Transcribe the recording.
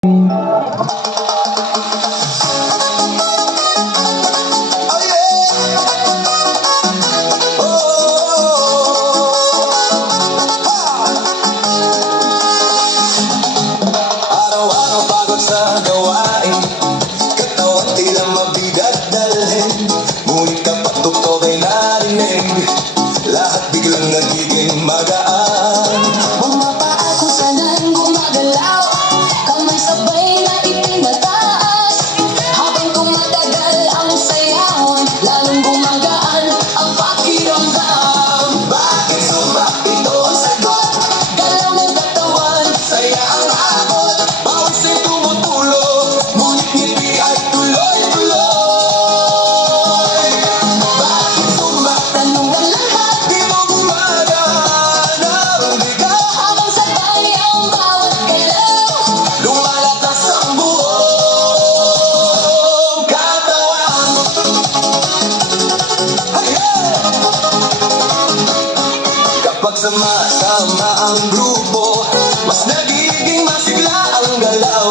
Araw-araw pagod sa gawain, katawan tila mabigat dalhin. Ngunit kapag tugtog ay narinig, lahat biglang nagiging magaan. Bumaba ako sana'y gumagalaw, kamay sabay na itinataas. Habang tumatagal ang sayawan, lalong gumagaan ang pakiramdam. Bakit sumba? Ito ang sagot. Galaw ng katawan, Saya ang abot, bawat sa'y tumutulog, ngunit ngiti ay tuloy-tuloy. Bakit sumba? tanong ng lahat, Di mo gumagana ang bigat, habang sabay ang bawat galaw. lumalakas ang buong katawan. Kapag sama-sama ang grupo, mas nagiging masigla ang galaw.